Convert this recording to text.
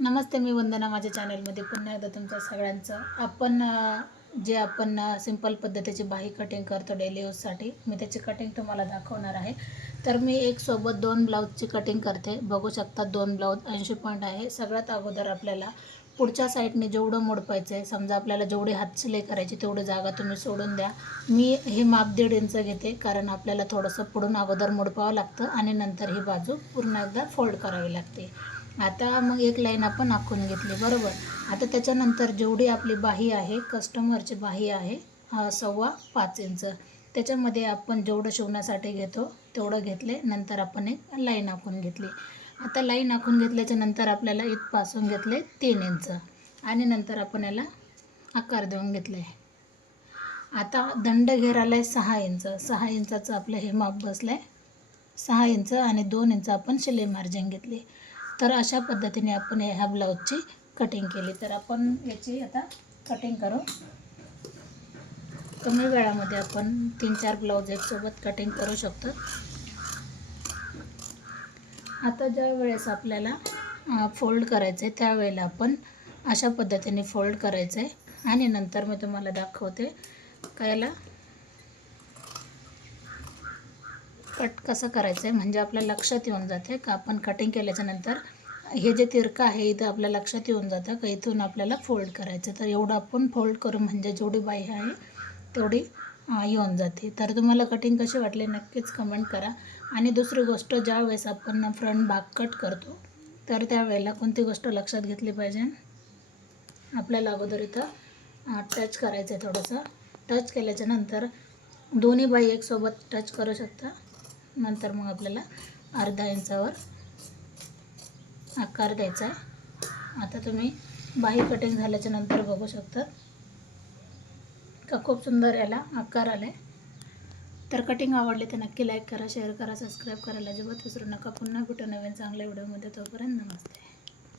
नमस्ते, मी वंदना. माझ्या चॅनलमध्ये पुन्हा एकदा तुमचं सगळ्यांचं आपण सिंपल पद्धतीची बाही कटिंग करतो डेली यूजसाठी. मी त्याची कटिंग तुम्हाला दाखवणार आहे. तर मी एक सोबत 2 ब्लाऊजची कटिंग करते. बघू शकता 2 ब्लाऊज 80 पॉईंट आहे. सगळ्यात अगोदर आपल्याला पुढच्या साईडने जेवढं मोडपायचं आहे, समजा आपल्याला जेवढी हात शिलाई करायची तेवढी जागा तुम्ही सोडून द्या. मी हे माप 1.5 इंच घेते, कारण आपल्याला थोडंसं पुढून अगोदर मोडपावं लागतं आणि नंतर ही बाजू पूर्ण एकदा फोल्ड करावी लागते. आता मग एक लाईन आपण आखून घेतली, बरोबर. आता त्याच्यानंतर जेवढी आपली बाही आहे, कस्टमरची बाही आहे 5.25 इंच, त्याच्यामध्ये आपण जेवढं शिवण्यासाठी घेतो तेवढं घेतले. नंतर आपण एक लाईन आखून घेतली. आता लाईन आखून घेतल्याच्या नंतर आपल्याला इथपासून घेतले 3 इंच आणि नंतर आपण याला आकार देऊन घेतले. आता दंड घेर आला आहे 6 इंच. 6 इंचाचं आपलं हे माप बसलं आहे. 6 इंच आणि 2 इंच आपण शिलाई मार्जिन घेतली. तर अशा पद्धतीने आपण ह्या ब्लाऊजची कटिंग केली. तर आपण याची आता कटिंग करू. कमी वेळामध्ये आपण 3-4 ब्लाऊज एकसोबत कटिंग करू शकतो. आता ज्या वेळेस आपल्याला फोल्ड करायचं आहे त्यावेळेला आपण अशा पद्धतीने फोल्ड करायचं आहे आणि नंतर मी तुम्हाला दाखवते का याला कट कसं करायचं आहे. म्हणजे आपल्या लक्षात येऊन जाते का आपण कटिंग केल्याच्यानंतर हे जे तिरकं आहे इथं आपल्या लक्षात येऊन जातं का इथून आपल्याला फोल्ड करायचं. तर एवढं आपण फोल्ड करू म्हणजे जेवढी बाही आहे तेवढी येऊन जाते. तर तुम्हाला कटिंग कशी वाटली नक्कीच कमेंट करा. आणि दुसरी गोष्ट, ज्या वेळेस आपण फ्रंट भाग कट करतो तर त्यावेळेला कोणती गोष्ट लक्षात घेतली पाहिजे. आपल्याला अगोदर इथं टच करायचं आहे. थोडंसं टच केल्याच्यानंतर दोन्ही बाही एकसोबत टच करू शकता. नंतर मग आपल्याला अर्धा इंचावर आकार द्यायचा आहे. आता तुम्ही बाही कटिंग झाल्याच्या नंतर बघू शकता का खूप सुंदर याला आकार आला आहे. तर कटिंग आवडली तर नक्की लाईक करा, शेअर करा, सबस्क्राईब करायला अजिबात विसरू नका. पुन्हा भेटू नवीन चांगल्या व्हिडिओमध्ये. तोपर्यंत नमस्ते.